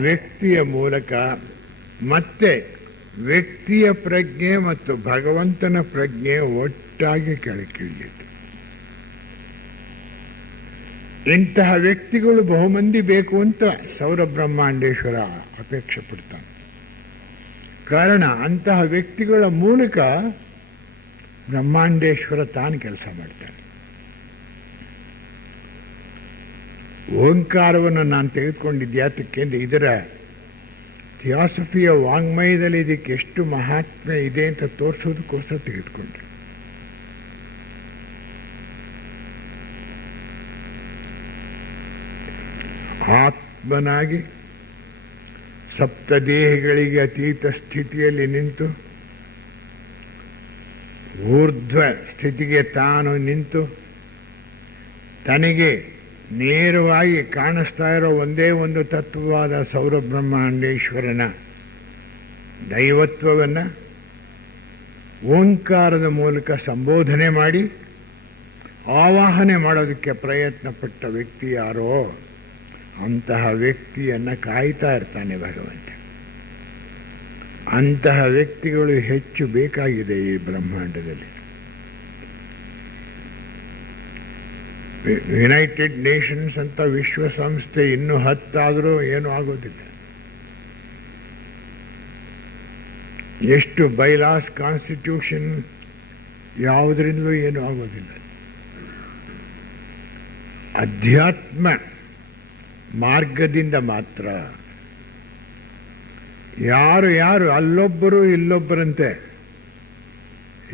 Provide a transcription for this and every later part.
ವ್ಯಕ್ತಿಯ ಮೂಲಕ ಮತ್ತೆ ವ್ಯಕ್ತಿಯ ಪ್ರಜ್ಞೆ ಮತ್ತು ಭಗವಂತನ ಪ್ರಜ್ಞೆ ಒಟ್ಟಾಗಿ ಕೆಳಕಿಳಿಯಿತು ಇಂತಹ ವ್ಯಕ್ತಿಗಳು ಬಹುಮಂದಿ ಬೇಕು ಅಂತ ಸೌರ ಬ್ರಹ್ಮಾಂಡೇಶ್ವರ ಅಪೇಕ್ಷೆ ಪಡ್ತಾನೆ. ಕಾರಣ ಅಂತಹ ವ್ಯಕ್ತಿಗಳ ಮೂಲಕ ಬ್ರಹ್ಮಾಂಡೇಶ್ವರ ತಾನು ಕೆಲಸ ಮಾಡ್ತಾನೆ. ಓಂಕಾರವನ್ನು ನಾನು ತೆಗೆದುಕೊಂಡಿದ್ಯಾತಕ್ಕೆ ಅಂದ್ರೆ ಇದರ ಥಿಯಾಸಫಿಯ ವಾಂಗ್ಮಯದಲ್ಲಿ ಇದಕ್ಕೆ ಎಷ್ಟು ಮಹಾತ್ಮೆ ಇದೆ ಅಂತ ತೋರಿಸೋದಕ್ಕೋಸ್ಕರ ತೆಗೆದುಕೊಂಡೆ. ಆತ್ಮನಾಗಿ ಸಪ್ತದೇಹಗಳಿಗೆ ಅತೀತ ಸ್ಥಿತಿಯಲ್ಲಿ ನಿಂತು, ಊರ್ಧ್ವ ಸ್ಥಿತಿಗೆ ತಾನು ನಿಂತು, ತನಗೆ ನೇರವಾಗಿ ಕಾಣಿಸ್ತಾ ಇರೋ ಒಂದೇ ಒಂದು ತತ್ವವಾದ ಸೌರಬ್ರಹ್ಮಾಂಡೇಶ್ವರನ ದೈವತ್ವವನ್ನು ಓಂಕಾರದ ಮೂಲಕ ಸಂಬೋಧನೆ ಮಾಡಿ ಆವಾಹನೆ ಮಾಡೋದಕ್ಕೆ ಪ್ರಯತ್ನ ಪಟ್ಟ ವ್ಯಕ್ತಿ ಯಾರೋ ಅಂತಹ ವ್ಯಕ್ತಿಯನ್ನು ಕಾಯ್ತಾ ಇರ್ತಾನೆ ಭಗವಂತ. ಅಂತಹ ವ್ಯಕ್ತಿಗಳು ಹೆಚ್ಚು ಬೇಕಾಗಿದೆ ಈ ಬ್ರಹ್ಮಾಂಡದಲ್ಲಿ. ಯುನೈಟೆಡ್ ನೇಷನ್ಸ್ ಅಂತ ವಿಶ್ವಸಂಸ್ಥೆ ಇನ್ನೂ ಹತ್ತಾದರೂ ಏನೂ ಆಗೋದಿಲ್ಲ. ಎಷ್ಟು ಬೈಲಾಸ್ ಕಾನ್ಸ್ಟಿಟ್ಯೂಷನ್ ಯಾವುದರಿಂದಲೂ ಏನೂ ಆಗೋದಿಲ್ಲ. ಅಧ್ಯಾತ್ಮ ಮಾರ್ಗದಿಂದ ಮಾತ್ರ ಯಾರು ಯಾರು ಅಲ್ಲೊಬ್ಬರು ಇಲ್ಲೊಬ್ಬರಂತೆ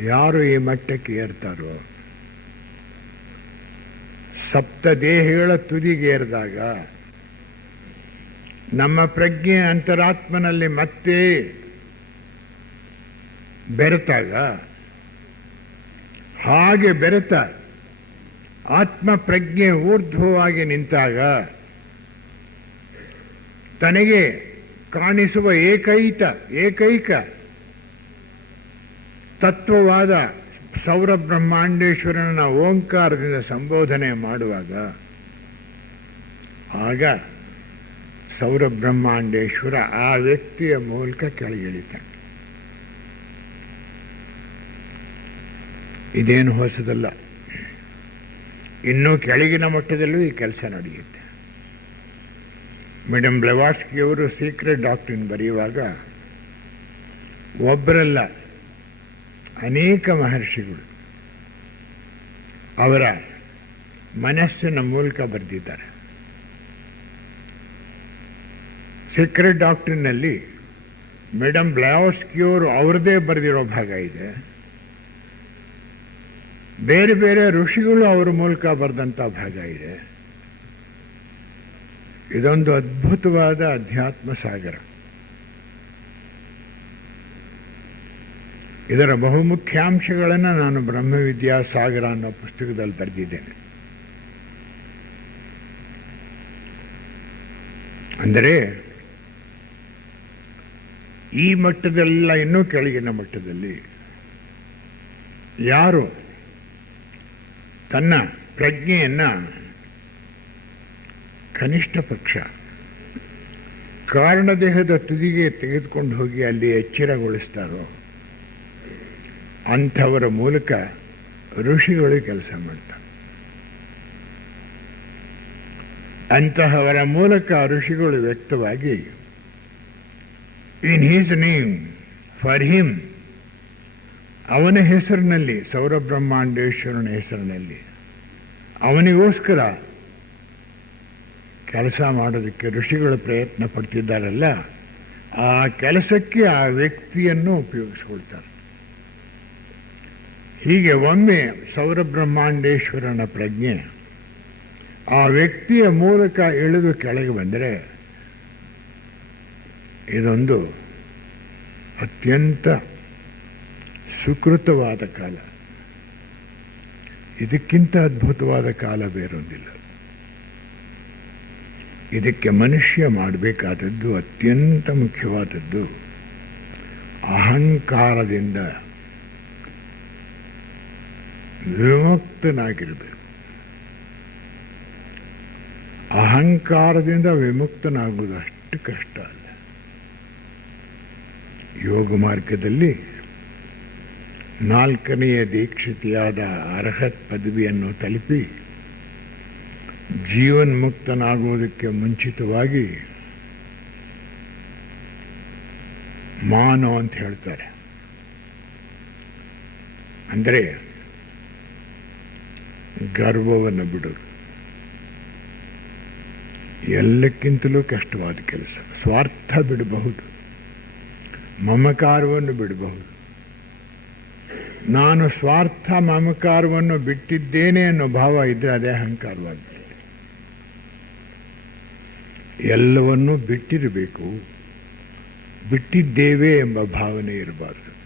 ಯಾರು ಈ ಮಟ್ಟಕ್ಕೆ ಏರ್ತಾರೋ ಸಪ್ತ ದೇಹಗಳ ತುದಿಗೇರಿದಾಗ ನಮ್ಮ ಪ್ರಜ್ಞೆ ಅಂತರಾತ್ಮನಲ್ಲಿ ಮತ್ತೆ ಬೆರೆತಾಗ ಹಾಗೆ ಬೆರೆತ ಆತ್ಮ ಪ್ರಜ್ಞೆ ಊರ್ಧ್ವವಾಗಿ ನಿಂತಾಗ ತನಗೆ ಕಾಣಿಸುವ ಏಕೈಕ ಏಕೈಕ ತತ್ವವಾದ ಸೌರ ಬ್ರಹ್ಮಾಂಡೇಶ್ವರನ ಓಂಕಾರದಿಂದ ಸಂಬೋಧನೆ ಮಾಡುವಾಗ, ಆಗ ಸೌರ ಬ್ರಹ್ಮಾಂಡೇಶ್ವರ ಆ ವ್ಯಕ್ತಿಯ ಮೂಲಕ ಕೆಳಗಿಳಿತಾನೆ. ಇದೇನು ಹೊಸದಲ್ಲ. ಇನ್ನೂ ಕೆಳಗಿನ ಮಟ್ಟದಲ್ಲೂ ಈ ಕೆಲಸ ನಡೆಯುತ್ತೆ. ಮೇಡಮ್ ಬ್ಲೆವಾಸ್ಕಿಯವರು ಸೀಕ್ರೆಟ್ ಡಾಕ್ಟ್ರಿನ್ ಬರೆಯುವಾಗ ಒಬ್ಬರಲ್ಲ ಅನೇಕ ಮಹರ್ಷಿಗಳು ಅವರ ಮನಸ್ಸಿನ ಮೂಲಕ ಬರೆದಿದ್ದಾರೆ. ಸೀಕ್ರೆಟ್ ಡಾಕ್ಟ್ರಿನಲ್ಲಿ ಮೇಡಮ್ ಬ್ಲಾವಸ್ಕಿಯವರು ಅವ್ರದೇ ಬರೆದಿರೋ ಭಾಗ ಇದೆ. ಬೇರೆ ಬೇರೆ ಋಷಿಗಳು ಅವರ ಮೂಲಕ ಬರೆದಂಥ ಭಾಗ ಇದೆ. ಇದೊಂದು ಅದ್ಭುತವಾದ ಅಧ್ಯಾತ್ಮ ಸಾಗರ. ಇದರ ಬಹುಮುಖ್ಯಾಂಶಗಳನ್ನು ನಾನು ಬ್ರಹ್ಮವಿದ್ಯಾಸಾಗರ ಅನ್ನೋ ಪುಸ್ತಕದಲ್ಲಿ ಬರೆದಿದ್ದೇನೆ. ಅಂದರೆ ಈ ಮಟ್ಟದಲ್ಲ ಇನ್ನೂ ಕೆಳಗಿನ ಮಟ್ಟದಲ್ಲಿ ಯಾರು ತನ್ನ ಪ್ರಜ್ಞೆಯನ್ನ ಕನಿಷ್ಠ ಪಕ್ಷ ಕಾರಣದೇಹದ ತುದಿಗೆ ತೆಗೆದುಕೊಂಡು ಹೋಗಿ ಅಲ್ಲಿ ಎಚ್ಚರಗೊಳಿಸ್ತಾರೋ ಅಂಥವರ ಮೂಲಕ ಋಷಿಗಳು ಕೆಲಸ ಮಾಡ್ತಾರೆ. ಅಂತಹವರ ಮೂಲಕ ಋಷಿಗಳು ವ್ಯಕ್ತವಾಗಿ in his name for him ಅವನ ಹೆಸರಿನಲ್ಲಿ, ಸೌರಬ್ರಹ್ಮಾಂಡೇಶ್ವರನ ಹೆಸರಿನಲ್ಲಿ, ಅವನಿಗೋಸ್ಕರ ಕೆಲಸ ಮಾಡೋದಕ್ಕೆ ಋಷಿಗಳು ಪ್ರಯತ್ನ ಪಡ್ತಿದ್ದಾರಲ್ಲ, ಆ ಕೆಲಸಕ್ಕೆ ಆ ವ್ಯಕ್ತಿಯನ್ನು ಉಪಯೋಗಿಸ್ಕೊಳ್ತಾರೆ. ಹೀಗೆ ಒಮ್ಮೆ ಸೌರಬ್ರಹ್ಮಾಂಡೇಶ್ವರನ ಪ್ರಜ್ಞೆ ಆ ವ್ಯಕ್ತಿಯ ಮೂಲಕ ಇಳಿದು ಕೆಳಗೆ ಬಂದರೆ ಇದೊಂದು ಅತ್ಯಂತ ಸುಕೃತವಾದ ಕಾಲ. ಇದಕ್ಕಿಂತ ಅದ್ಭುತವಾದ ಕಾಲ ಬೇರೊಂದಿಲ್ಲ. ಇದಕ್ಕೆ ಮನುಷ್ಯ ಮಾಡಬೇಕಾದದ್ದು ಅತ್ಯಂತ ಮುಖ್ಯವಾದದ್ದು ಅಹಂಕಾರದಿಂದ ವಿಮುಕ್ತನಾಗಿರಬೇಕು. ಅಹಂಕಾರದಿಂದ ವಿಮುಕ್ತನಾಗುವುದು ಅಷ್ಟು ಕಷ್ಟ ಅಲ್ಲ. ಯೋಗ ಮಾರ್ಗದಲ್ಲಿ ನಾಲ್ಕನೆಯ ದೀಕ್ಷಿತಿಯಾದ ಅರ್ಹತ್ ಪದವಿಯನ್ನು ತಲುಪಿ ಜೀವನ್ಮುಕ್ತನಾಗುವುದಕ್ಕೆ ಮುಂಚಿತವಾಗಿ ಮಾನೋ ಅಂತ ಹೇಳ್ತಾರೆ. ಅಂದರೆ ಗರ್ವವನ್ನು ಬಿಡೋದು ಎಲ್ಲಕ್ಕಿಂತಲೂ ಕಷ್ಟವಾದ ಕೆಲಸ. ಸ್ವಾರ್ಥ ಬಿಡಬಹುದು. ಮಮಕಾರವನ್ನು ಬಿಡಬಹುದು. ನಾನು ಸ್ವಾರ್ಥ ಮಮಕಾರವನ್ನು ಬಿಟ್ಟಿದ್ದೇನೆ ಅನ್ನೋ ಭಾವ ಇದ್ರೆ ಅದೇ ಅಹಂಕಾರವಾಗಿದೆ. ಎಲ್ಲವನ್ನೂ ಬಿಟ್ಟಿರಬೇಕು. ಬಿಟ್ಟಿದ್ದೇವೆ ಎಂಬ ಭಾವನೆ ಇರಬಾರ್ದು.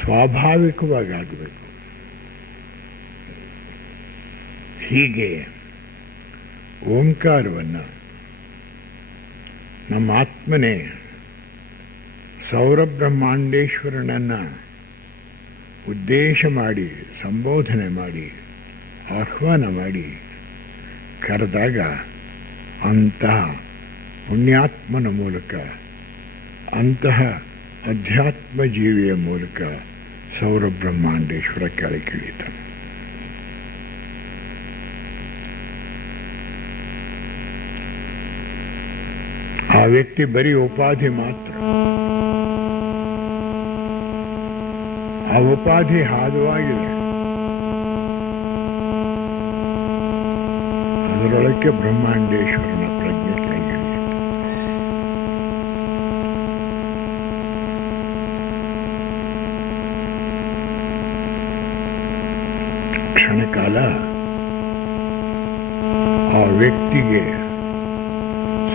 ಸ್ವಾಭಾವಿಕವಾಗಿ ಆಗಬೇಕು. ಹೀಗೆ ಓಂಕಾರವನ್ನು ನಮ್ಮ ಆತ್ಮನೇ ಸೌರಬ್ರಹ್ಮಾಂಡೇಶ್ವರನನ್ನು ಉದ್ದೇಶ ಮಾಡಿ, ಸಂಬೋಧನೆ ಮಾಡಿ, ಆಹ್ವಾನ ಮಾಡಿ ಕರೆದಾಗ ಅಂತಹ ಪುಣ್ಯಾತ್ಮನ ಮೂಲಕ, ಅಂತಹ ಅಧ್ಯಾತ್ಮ ಜೀವಿಯ ಮೂಲಕ ಸೌರಬ್ರಹ್ಮಾಂಡೇಶ್ವರ ಕೆಳಗಿಳಿತಾನೆ ಆ ವ್ಯಕ್ತಿ ಬರೀ ಉಪಾಧಿ ಮಾತ್ರ. ಆ ಉಪಾಧಿ ಹಾದುವಾಗಿದೆ. ಅದರೊಳಕ್ಕೆ ಬ್ರಹ್ಮಾಂಡೇಶ್ವರನ ಪ್ರಜ್ಞೆ ಕೆಳಗಿಳಿಯಿತು ಕ್ಷಣಕಾಲ ಆ ವ್ಯಕ್ತಿಗೆ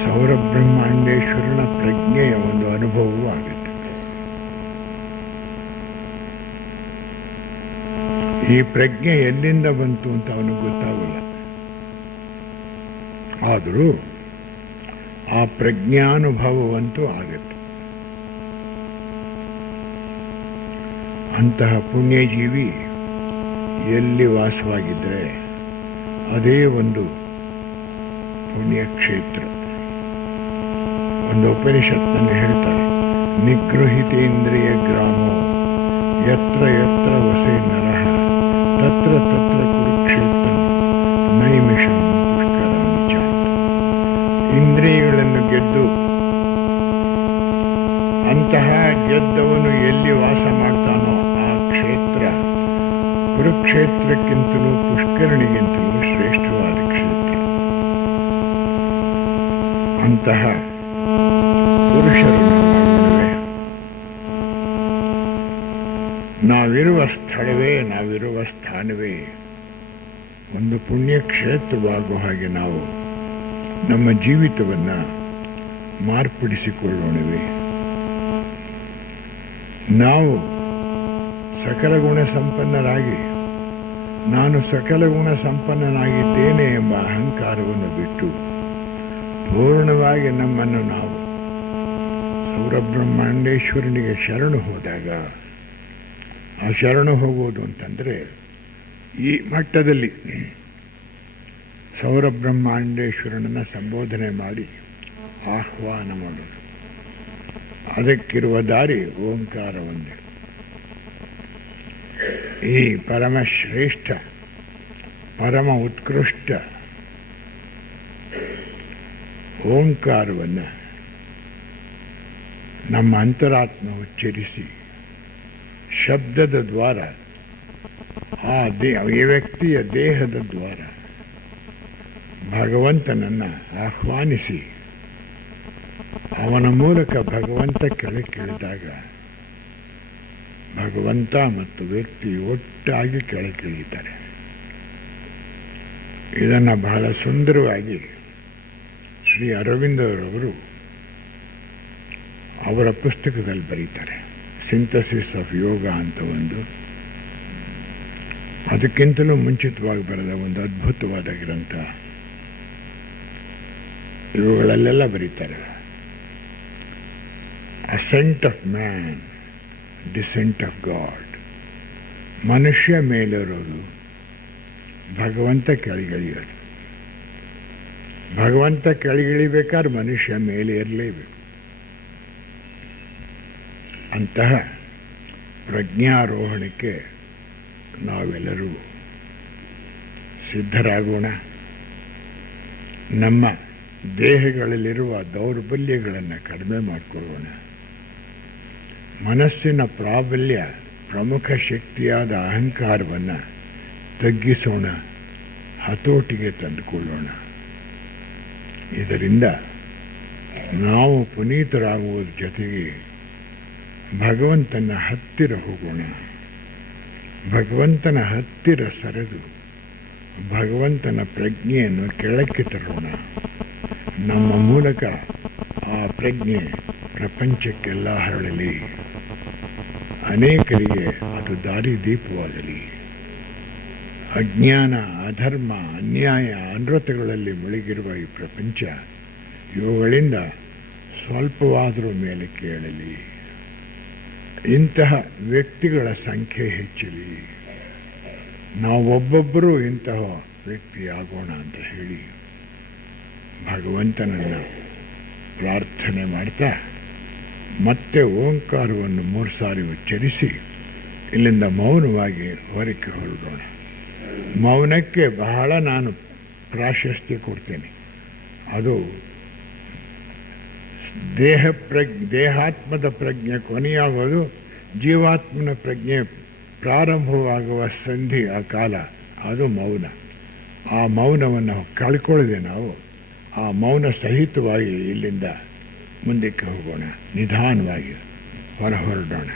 ಸೌರಬ್ರಹ್ಮಾಂಡೇಶ್ವರನ ಪ್ರಜ್ಞೆಯ ಒಂದು ಅನುಭವವೂ ಆಗುತ್ತೆ. ಈ ಪ್ರಜ್ಞೆ ಎಲ್ಲಿಂದ ಬಂತು ಅಂತ ಅವನಿಗೆ ಗೊತ್ತಾಗಲ್ಲ. ಆದರೂ ಆ ಪ್ರಜ್ಞಾನುಭವವಂತೂ ಆಗುತ್ತೆ. ಅಂತಹ ಪುಣ್ಯಜೀವಿ ಎಲ್ಲಿ ವಾಸವಾಗಿದ್ದರೆ ಅದೇ ಒಂದು ಪುಣ್ಯಕ್ಷೇತ್ರ. ಒಂದು ಉಪನಿಷತ್ನಲ್ಲಿ ಹೇಳ್ತಾರೆ. ನಿಗೃಹಿತೇಂದ್ರಿಯ ಗ್ರಾಮ, ಯತ್ರ ಯತ್ರ ವಸೆ ನರಃ, ತತ್ರ ತತ್ರ ಕುರುಕ್ಷೇತ್ರ ನೈಮಿಷ ಇಂದ್ರಿಯಗಳನ್ನು ಗೆದ್ದು, ಅಂತಹ ಗೆದ್ದವನು ಎಲ್ಲಿ ವಾಸ ಮಾಡ್ತಾನೋ ಆ ಕ್ಷೇತ್ರ, ಕುರುಕ್ಷೇತ್ರಕ್ಕಿಂತಲೂ ಪುಷ್ಕರಣಿಗಿಂತಲೂ ಶ್ರೇಷ್ಠವಾದ ಕ್ಷೇತ್ರ. ಅಂತಹ ಪುರುಷರು ನಾವಿರುವ ಸ್ಥಳವೇ, ನಾವಿರುವ ಸ್ಥಾನವೇ. ಒಂದು ಪುಣ್ಯಕ್ಷೇತ್ರವಾಗುವ ಹಾಗೆ ನಾವು ನಮ್ಮ ಜೀವಿತವನ್ನು ಮಾರ್ಪಡಿಸಿಕೊಳ್ಳೋಣವೇ. ನಾವು ಸಕಲ ಗುಣ ಸಂಪನ್ನರಾಗಿ, ನಾನು ಸಕಲ ಗುಣ ಸಂಪನ್ನನಾಗಿದ್ದೇನೆ ಎಂಬ ಅಹಂಕಾರವನ್ನು ಬಿಟ್ಟು ಪೂರ್ಣವಾಗಿ ನಮ್ಮನ್ನು ನಾವು ಸೌರಬ್ರಹ್ಮಾಂಡೇಶ್ವರನಿಗೆ ಶರಣು ಹೋದಾಗ, ಆ ಶರಣು ಹೋಗೋದು ಅಂತಂದರೆ, ಈ ಮಟ್ಟದಲ್ಲಿ ಸೌರಬ್ರಹ್ಮಾಂಡೇಶ್ವರನನ್ನು ಸಂಬೋಧನೆ ಮಾಡಿ ಆಹ್ವಾನ ಮಾಡೋದು. ಅದಕ್ಕಿರುವ ದಾರಿ ಓಂಕಾರ ಒಂದೇ. ಈ ಪರಮಶ್ರೇಷ್ಠ, ಪರಮ ಉತ್ಕೃಷ್ಟ ಓಂಕಾರವನ್ನು ನಮ್ಮ ಅಂತರಾತ್ಮ ಉಚ್ಚರಿಸಿ ಶಬ್ದದ ದ್ವಾರ. ಆ ದೇ, ಈ ವ್ಯಕ್ತಿಯ ದೇಹದ ದ್ವಾರ. ಭಗವಂತನನ್ನು ಆಹ್ವಾನಿಸಿ. ಅವನ ಮೂಲಕ ಭಗವಂತ ಕೆಳಕ್ಕಿಳಿದಾಗ ಭಗವಂತ ಮತ್ತು ವ್ಯಕ್ತಿ ಒಟ್ಟಾಗಿ ಕೆಳಕ್ಕಿಳಿತಾರೆ ಇದನ್ನು ಬಹಳ ಸುಂದರವಾಗಿ ಶ್ರೀ ಅರವಿಂದರವರು ಅವರ ಪುಸ್ತಕದಲ್ಲಿ ಬರೀತಾರೆ. ಸಿಂಥಸಿಸ್ ಆಫ್ ಯೋಗ ಅಂತ ಒಂದು. ಅದಕ್ಕಿಂತಲೂ ಮುಂಚಿತವಾಗಿ ಬರೆದ ಒಂದು ಅದ್ಭುತವಾದ ಗ್ರಂಥ. ಇವುಗಳಲ್ಲೆಲ್ಲ ಬರೀತಾರೆ. Ascent of man descent of god ಮನುಷ್ಯ ಮೇಲಿರೋದು ಭಗವಂತ ಕೆಳಗಿಳಿಯೋದು. ಭಗವಂತ ಕೆಳಗಿಳಿಬೇಕಾದ್ರೆ ಮನುಷ್ಯ ಮೇಲೆ ಇರಲೇಬೇಕು. ಅಂತಹ ಪ್ರಜ್ಞಾರೋಹಣಕ್ಕೆ ನಾವೆಲ್ಲರೂ ಸಿದ್ಧರಾಗೋಣ. ನಮ್ಮ ದೇಹಗಳಲ್ಲಿರುವ ದೌರ್ಬಲ್ಯಗಳನ್ನು ಕಡಿಮೆ ಮಾಡಿಕೊಳ್ಳೋಣ. ಮನಸ್ಸಿನ ಪ್ರಾಬಲ್ಯ ಪ್ರಮುಖ ಶಕ್ತಿಯಾದ ಅಹಂಕಾರವನ್ನು ತಗ್ಗಿಸೋಣ, ಹತೋಟಿಗೆ ತಂದುಕೊಳ್ಳೋಣ. ಇದರಿಂದ ನಾವು ಪುನೀತರಾಗುವುದರ ಜೊತೆಗೆ ಭಗವಂತನ ಹತ್ತಿರ ಹೋಗೋಣ. ಭಗವಂತನ ಹತ್ತಿರ ಸರಿದು. ಭಗವಂತನ ಪ್ರಜ್ಞೆಯನ್ನು ಕೆಳಕ್ಕೆ ತರೋಣ. ನಮ್ಮ ಮೂಲಕ ಆ ಪ್ರಜ್ಞೆ ಪ್ರಪಂಚಕ್ಕೆಲ್ಲ ಹರಳಲಿ. ಅನೇಕರಿಗೆ ಅದು ದಾರಿದೀಪವಾಗಲಿ ಅಜ್ಞಾನ, ಅಧರ್ಮ, ಅನ್ಯಾಯ ಅನೃತಗಳಲ್ಲಿ ಮುಳುಗಿರುವ ಈ ಪ್ರಪಂಚ ಇವುಗಳಿಂದ ಸ್ವಲ್ಪವಾದರೂ ಮೇಲೆ ಕೇಳಲಿ. ಇಂತಹ ವ್ಯಕ್ತಿಗಳ ಸಂಖ್ಯೆ ಹೆಚ್ಚಲಿ ನಾವೊಬ್ಬೊಬ್ಬರೂ ಇಂತಹ ವ್ಯಕ್ತಿ ಆಗೋಣ ಅಂತ ಹೇಳಿ ಭಗವಂತನನ್ನು ಪ್ರಾರ್ಥನೆ ಮಾಡ್ತಾ ಮತ್ತೆ ಓಂಕಾರವನ್ನು ಮೂರು ಸಾರಿ ಉಚ್ಚರಿಸಿ ಇಲ್ಲಿಂದ ಮೌನವಾಗಿ ಹೊರಕ್ಕೆ ಹೊರಡೋಣ. ಮೌನಕ್ಕೆ ಬಹಳ ನಾನು ಪ್ರಾಶಸ್ತ್ಯ ಕೊಡ್ತೇನೆ. ಅದು ದೇಹ ಪ್ರಜ್ ದೇಹಾತ್ಮದ ಪ್ರಜ್ಞೆ ಕೊನೆಯಾಗೋದು ಜೀವಾತ್ಮನ ಪ್ರಜ್ಞೆ ಪ್ರಾರಂಭವಾಗುವ ಸಂಧಿ, ಆ ಕಾಲ. ಅದು ಮೌನ. ಆ ಮೌನವನ್ನು ಕಳ್ಕೊಳ್ಳದೆ ನಾವು ಆ ಮೌನ ಸಹಿತವಾಗಿ ಇಲ್ಲಿಂದ ಮುಂದಕ್ಕೆ ಹೋಗೋಣ. ನಿಧಾನವಾಗಿ ಹೊರ ಹೊರಡೋಣ.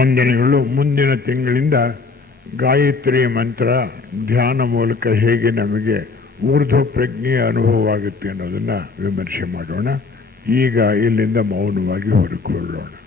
ವಂದನೆಗಳು ಮುಂದಿನ ತಿಂಗಳಿಂದ ಗಾಯತ್ರಿ ಮಂತ್ರ ಧ್ಯಾನ ಮೂಲಕ ಹೇಗೆ ನಮಗೆ ಊರ್ಧ್ವ ಪ್ರಜ್ಞೆಯ ಅನುಭವವಾಗುತ್ತೆ ಅನ್ನೋದನ್ನು ವಿಮರ್ಶೆ ಮಾಡೋಣ. ಈಗ ಇಲ್ಲಿಂದ ಮೌನವಾಗಿ ಹೊರಕೊಳ್ಳೋಣ.